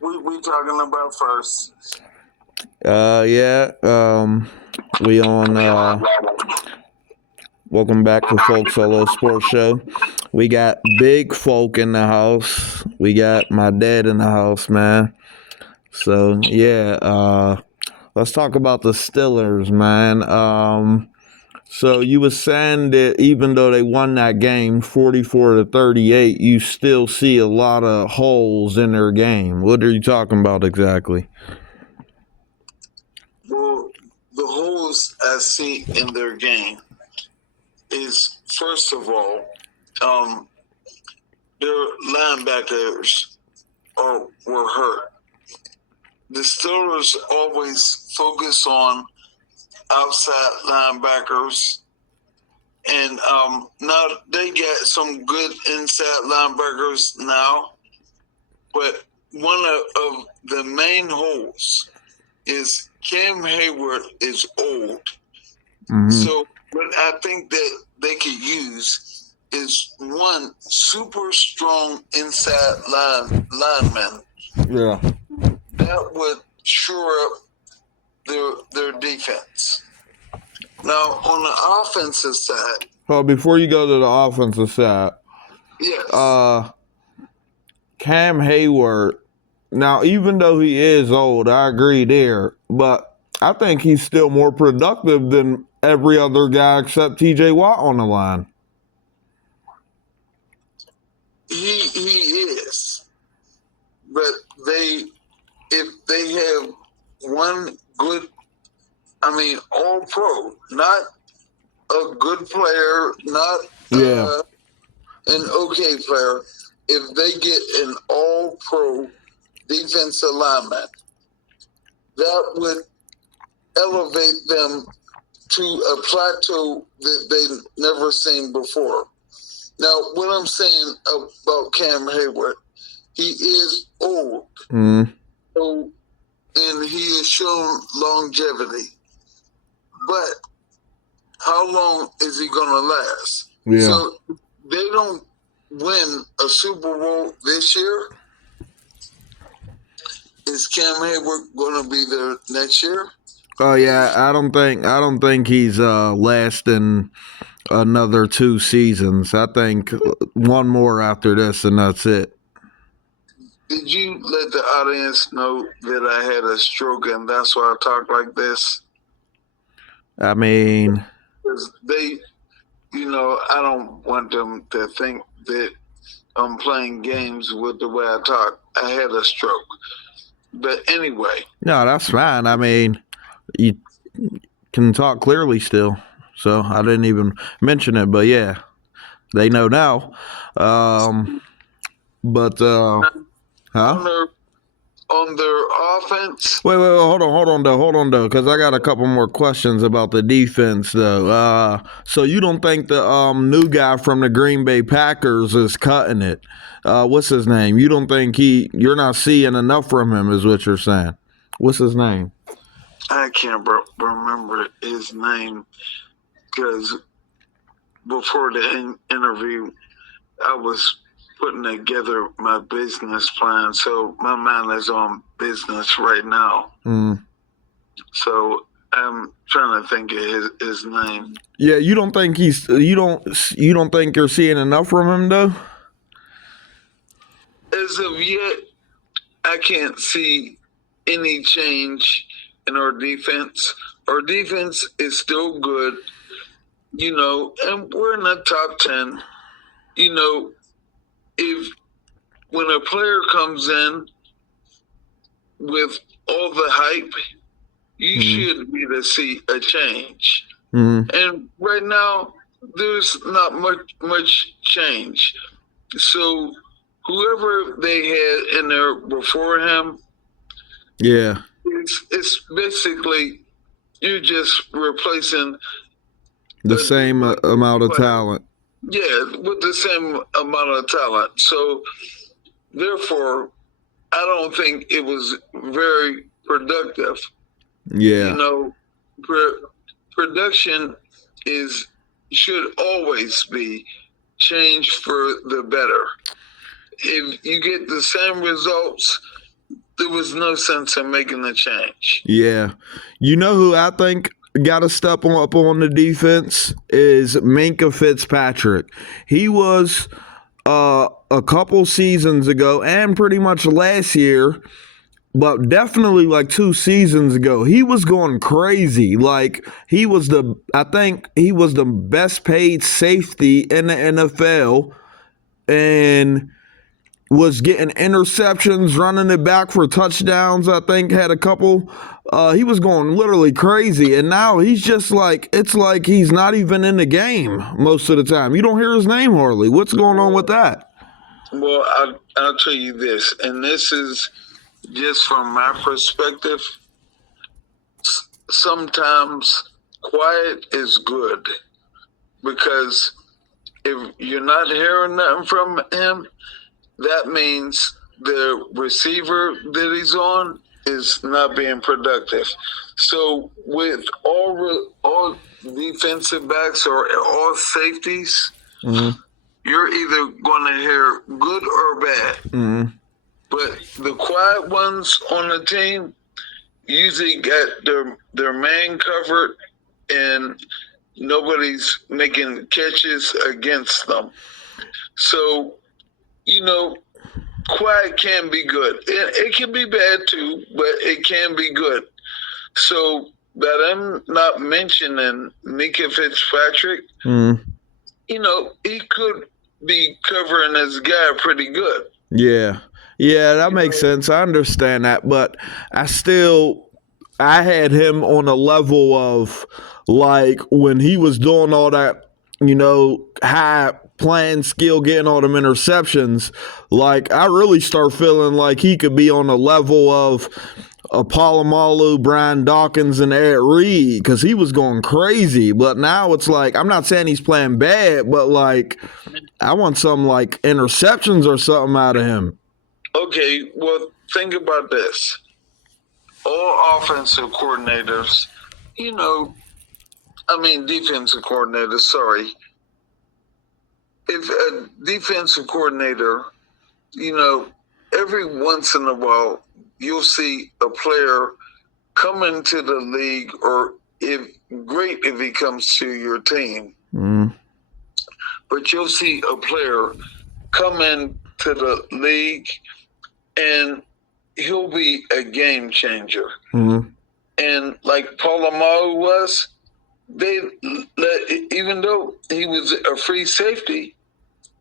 we talking about first? Yeah. We on. Welcome back to Folk Solo Sports Show. We got big folk in the house. We got my dad in the house, man. So yeah. Let's talk about the Steelers, man. So you were saying that even though they won that game 44-38, you still see a lot of holes in their game. What are you talking about exactly? Well, the holes I see in their game is, first of all, their linebackers were hurt. The Steelers always focus on outside linebackers, and now they got some good inside linebackers now, but one of the main holes is Cam Hayward is old. Mm-hmm. So what I think that they could use is one super strong inside lineman. Yeah. That would shore up their defense. Now on the offensive side. Well, before you go to the offensive side, yes. Cam Hayward. Now, even though he is old, I agree there, but I think he's still more productive than every other guy except T.J. Watt on the line. He is, but if they have one good, all pro, not a good player, not an okay player. If they get an all pro defensive lineman, that would elevate them to a plateau that they've never seen before. Now, what I'm saying about Cam Hayward, he is old. So, and he has shown longevity. But how long is he going to last? Yeah. So, they don't win a Super Bowl this year. Is Cam Hayward going to be there next year? Oh yeah, I don't think he's lasting another 2 seasons. I think one more after this, and that's it. Did you let the audience know that I had a stroke and that's why I talk like this? I mean, they, I don't want them to think that I'm playing games with the way I talk. I had a stroke. But anyway. No, that's fine. I mean, you can talk clearly still. So I didn't even mention it, but yeah, they know now. On their offense. Wait, hold on though, because I got a couple more questions about the defense though. So you don't think the new guy from the Green Bay Packers is cutting it? What's his name? You don't think you're not seeing enough from him, is what you're saying? What's his name? I can't remember his name because before the interview, I was putting together my business plan, so my mind is on business right now. So I'm trying to think of his name. Yeah, you don't think you don't think you're seeing enough from him though? As of yet, I can't see any change in our defense. Our defense is still good, and we're in the top 10. If when a player comes in with all the hype, you should be to see a change. And right now, there's not much change. So whoever they had in there before him, it's basically you're just replacing the same amount of talent. Yeah, with the same amount of talent. So, therefore, I don't think it was very productive. Yeah. Production should always be changed for the better. If you get the same results there was no sense in making the change. Yeah. You know who I think got to step up on the defense is Minkah Fitzpatrick. He was a couple seasons ago and pretty much last year, but definitely like 2 seasons ago, he was going crazy. Like I think he was the best paid safety in the NFL, and was getting interceptions, running it back for touchdowns. I think had a couple. He was going literally crazy, and now he's just like, it's like he's not even in the game most of the time. You don't hear his name hardly. What's going on with that? Well, I'll tell you this, and this is just from my perspective. Sometimes quiet is good, because if you're not hearing nothing from him, that means the receiver that he's on is not being productive. So with all defensive backs or all safeties, you're either going to hear good or bad. But the quiet ones on the team usually get their man covered, and nobody's making catches against them. So, quiet can be good. It can be bad too, but it can be good. So, but I'm not mentioning Minkah Fitzpatrick. He could be covering his guy pretty good. Yeah, that makes sense. I understand that, but I had him on a level of like when he was doing all that, high playing skill, getting all them interceptions. Like I really start feeling like he could be on a level of Palomalu, Brian Dawkins, and Ed Reed, because he was going crazy. But now it's like, I'm not saying he's playing bad, but like I want some like interceptions or something out of him. Okay, well, think about this. All offensive coordinators, defensive coordinators, sorry. If a defensive coordinator, every once in a while, you'll see a player come into the league, or great if he comes to your team. But you'll see a player come into the league, and he'll be a game changer. And like Palomalu was, even though he was a free safety,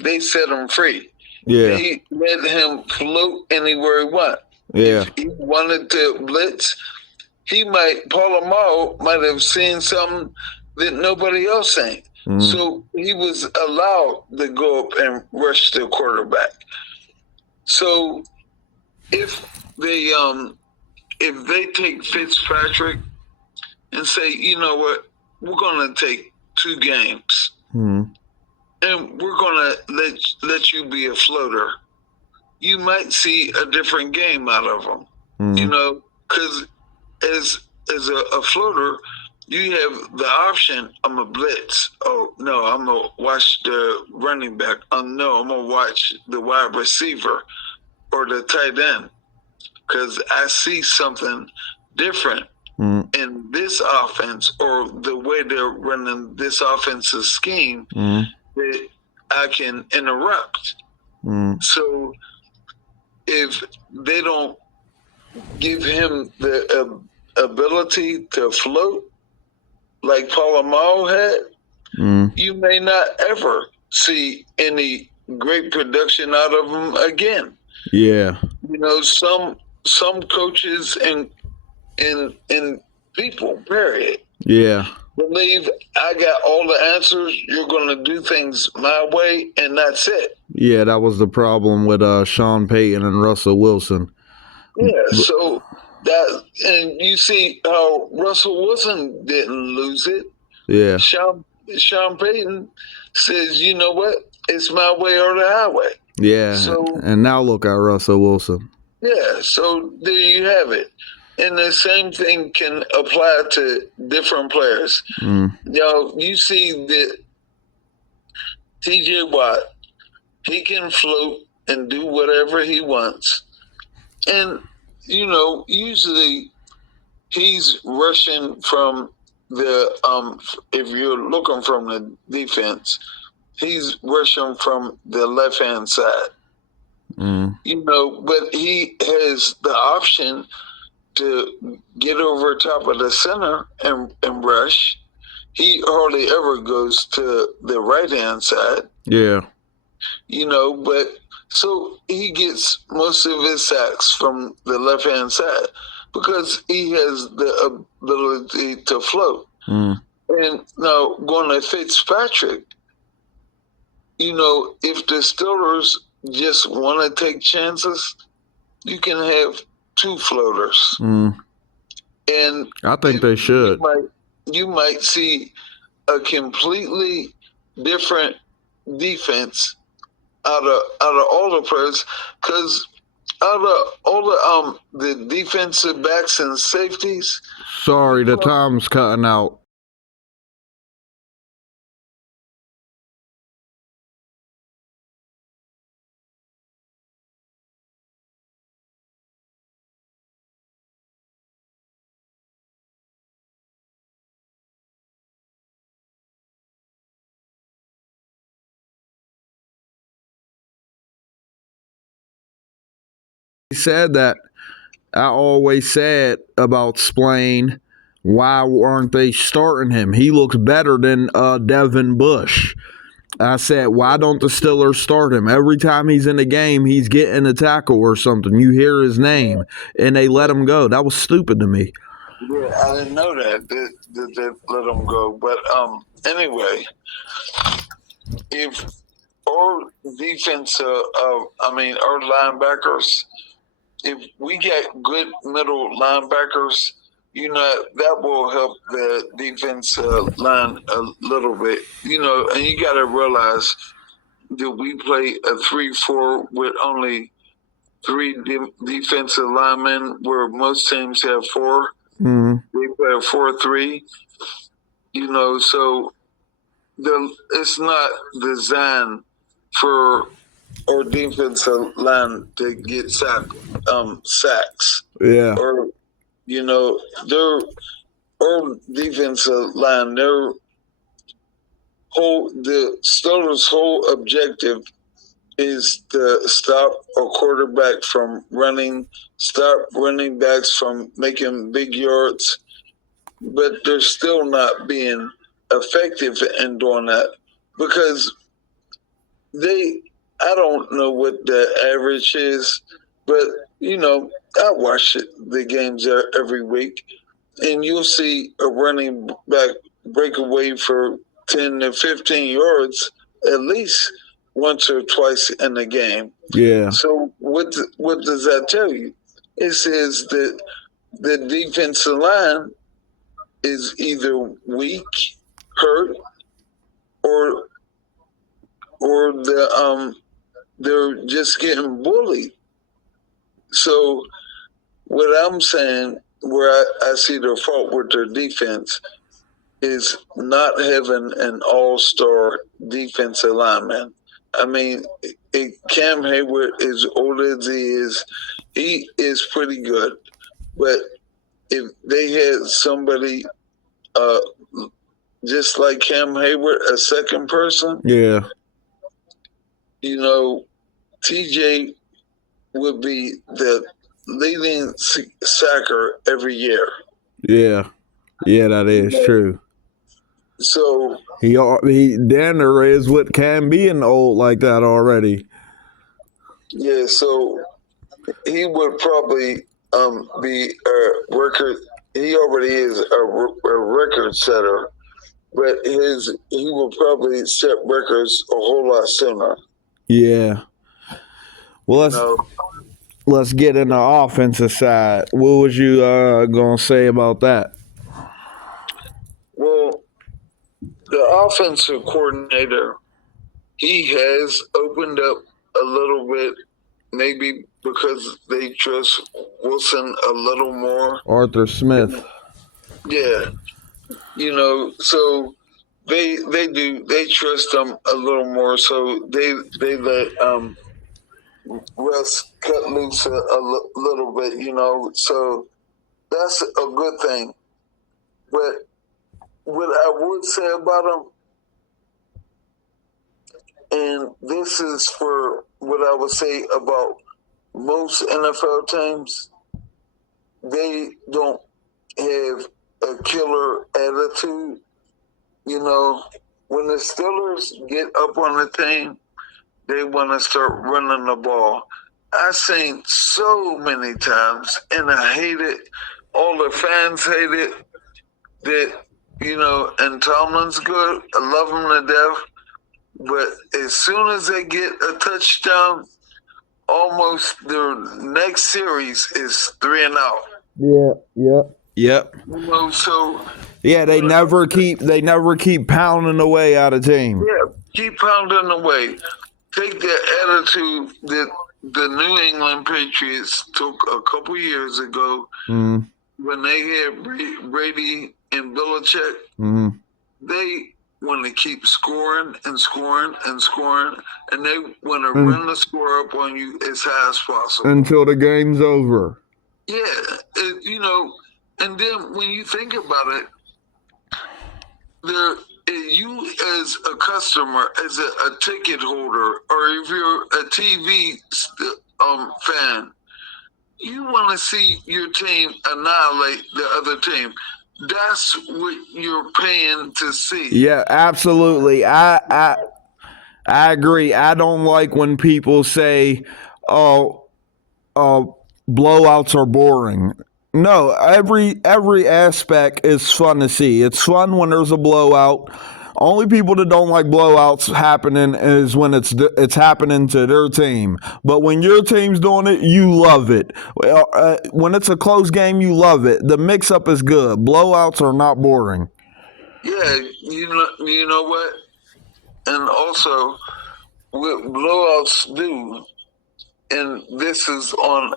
they set him free. Yeah. They let him float anywhere he wanted. Yeah. If he wanted to blitz, Palomalu might have seen something that nobody else seen. So he was allowed to go up and rush the quarterback. So if they take Fitzpatrick and say, you know what, we're going to take 2 games, and we're going to let you be a floater, you might see a different game out of them. Because as a floater, you have the option, I'm a blitz. Oh, no, I'm going to watch the running back. No, I'm going to watch the wide receiver or the tight end, because I see something different in this offense, or the way they're running this offensive scheme that I can interrupt. So if they don't give him the ability to float like Palomalu had, you may not ever see any great production out of him again. Yeah. Some coaches and people, period, believe I got all the answers. You're going to do things my way, and that's it. Yeah, that was the problem with Sean Payton and Russell Wilson. Yeah, so that, and you see how Russell Wilson didn't lose it. Yeah. Sean Payton says, you know what? It's my way or the highway. Yeah. So, and now look at Russell Wilson. Yeah, so there you have it. And the same thing can apply to different players. You see that TJ Watt, he can float and do whatever he wants. And usually he's rushing from the if you're looking from the defense, he's rushing from the left hand side. But he has the option to get over top of the center and rush. He hardly ever goes to the right hand side. Yeah. But so he gets most of his sacks from the left hand side because he has the ability to float. And now going to Fitzpatrick, if the Steelers just want to take chances, you can have two floaters. And I think they should. You might see a completely different defense out of all the players, because out of all the defensive backs and safeties. Sorry, the time's cutting out. He said that I always said about Splain, why weren't they starting him? He looks better than Devin Bush. I said, why don't the Steelers start him? Every time he's in the game, he's getting a tackle or something. You hear his name, and they let him go. That was stupid to me. Yeah, I didn't know that they let him go. But anyway, if our defense, our linebackers, if we get good middle linebackers, that will help the defense line a little bit. And you got to realize that we play a 3-4 with only three defensive linemen, where most teams have four. They play a 4-3. So it's not designed for our defensive line to get sacks. Yeah. Or, our defensive line, the Steelers' whole objective is to stop a quarterback from stop running backs from making big yards, but they're still not being effective in doing that because I don't know what the average is, but I watch the games every week, and you'll see a running back break away for 10 to 15 yards at least once or twice in the game. Yeah. So what does that tell you? It says that the defensive line is either weak, hurt, or they're just getting bullied. So what I'm saying, where I see the fault with their defense, is not having an all-star defensive lineman. I mean, Cam Hayward, as old as he is pretty good. But if they had somebody just like Cam Hayward, a second person, yeah, TJ would be the leading sacker every year. Yeah, that is true. So Danner is what can being old like that already. Yeah, so he would probably be a record. He already is a record setter, but he will probably set records a whole lot sooner. Yeah. Well, let's get in the offensive side. What was you gonna say about that? Well, the offensive coordinator, he has opened up a little bit, maybe because they trust Wilson a little more. Arthur Smith. Yeah. So they trust him a little more, so they let rest, cut loose a little bit, so that's a good thing. But what I would say about him, and this is for what I would say about most NFL teams, they don't have a killer attitude. When the Steelers get up on the team, they want to start running the ball. I've seen so many times, and I hate it. All the fans hate it. That and Tomlin's good. I love him to death. But as soon as they get a touchdown, almost their next series is 3-and-out. Yep. So yeah, they never keep pounding away at a team. Yeah, keep pounding away. Take the attitude that the New England Patriots took a couple years ago when they had Brady and Belichick. They want to keep scoring and scoring and scoring, and they want to run the score up on you as high as possible until the game's over. Yeah, and then when you think about it, you as a customer, as a ticket holder, or if you're a TV fan, you want to see your team annihilate the other team. That's what you're paying to see. Yeah, absolutely. I agree. I don't like when people say, "Oh, blowouts are boring." No, every aspect is fun to see. It's fun when there's a blowout. Only people that don't like blowouts happening is when it's happening to their team. But when your team's doing it, you love it. When it's a close game, you love it. The mix-up is good. Blowouts are not boring. Yeah, you know what? And also, what blowouts do, and this is on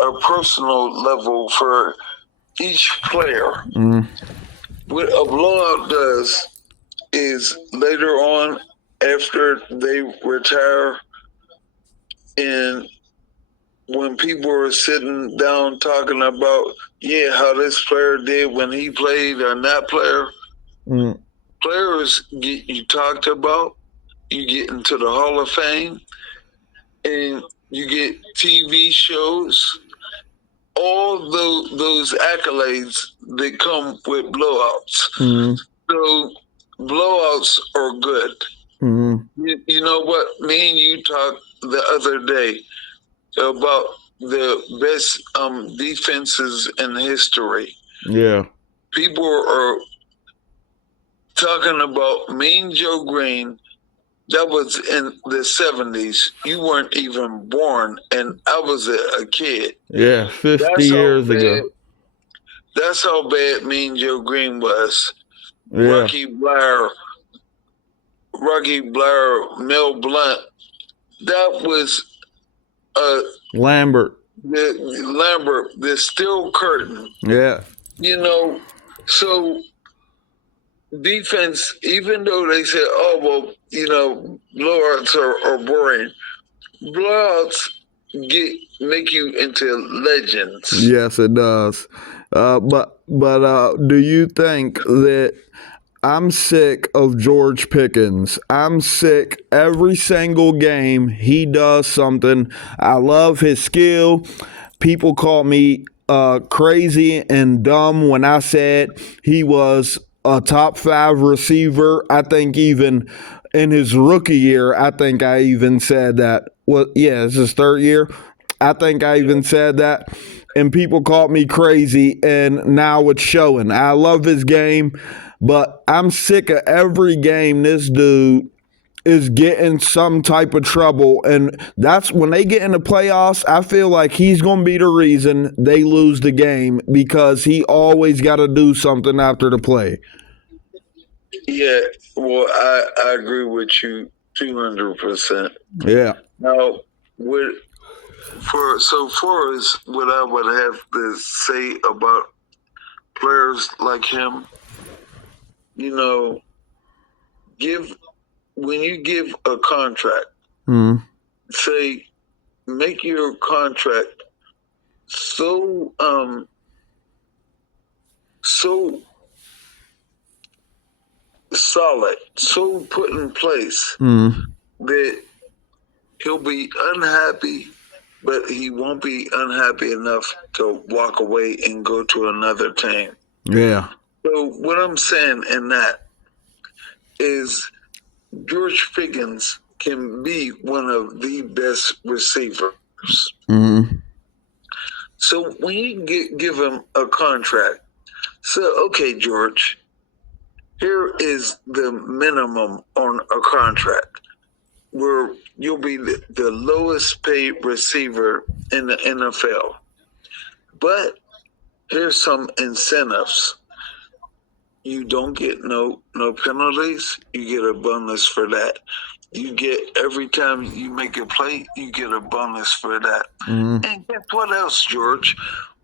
a personal level for each player. What a blowout does is later on, after they retire, and when people are sitting down talking about, how this player did when he played or that player, players get you talked about, you get into the Hall of Fame, and you get TV shows, all those accolades that come with blowouts. So blowouts are good. You know what? Me and you talked the other day about the best defenses in history. Yeah. People are talking about Mean Joe Green. That was in the 70s. You weren't even born, and I was a kid. Yeah, 50 years ago. That's how bad Mean Joe Green was. Yeah. Rocky Blair, Mel Blunt. That was Lambert, the Steel Curtain. Yeah. So defense, even though they say, blowouts are boring, blowouts make you into legends. Yes, it does. But do you think that I'm sick of George Pickens? I'm sick every single game he does something. I love his skill. People call me crazy and dumb when I said he was a top 5 receiver. I think even in his rookie year, I think I even said that. Well, yeah, it's his 3rd year. I think I even said that. And people called me crazy, and now it's showing. I love his game, but I'm sick of every game this dude is getting some type of trouble. And that's when they get in the playoffs, I feel like he's going to be the reason they lose the game, because he always got to do something after the play. Yeah, well, I agree with you 200%. Yeah. Now, so far as what I would have to say about players like him, when you give a contract, say make your contract so solid, so put in place that he'll be unhappy, but he won't be unhappy enough to walk away and go to another team. Yeah. So what I'm saying in that is George Pickens can be one of the best receivers. So when you give him a contract, so okay, George, here is the minimum on a contract where you'll be the lowest paid receiver in the NFL. But here's some incentives. You don't get no penalties. You get a bonus for that. You get every time you make a play, you get a bonus for that. And guess what else, George?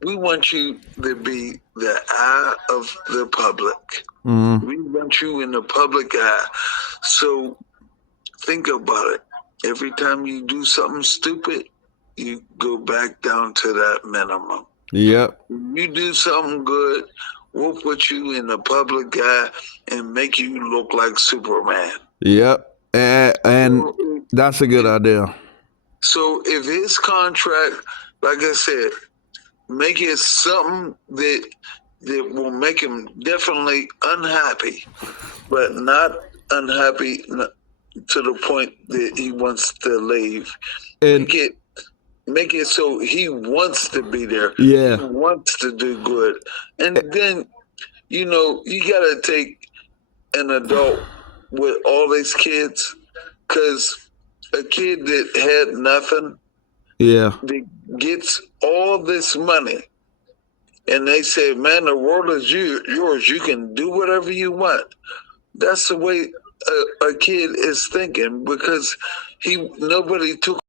We want you to be the eye of the public. We want you in the public eye. So think about it. Every time you do something stupid, you go back down to that minimum. Yep. You do something good, we'll put you in the public eye and make you look like Superman. Yep. And that's a good idea. So if his contract, like I said, make it something that will make him definitely unhappy, but not unhappy to the point that he wants to leave. And make it so he wants to be there. Yeah. He wants to do good. And then, you got to take an adult with all these kids, because a kid that had nothing, that gets all this money, and they say, man, the world is yours. You can do whatever you want. That's the way a kid is thinking, because nobody took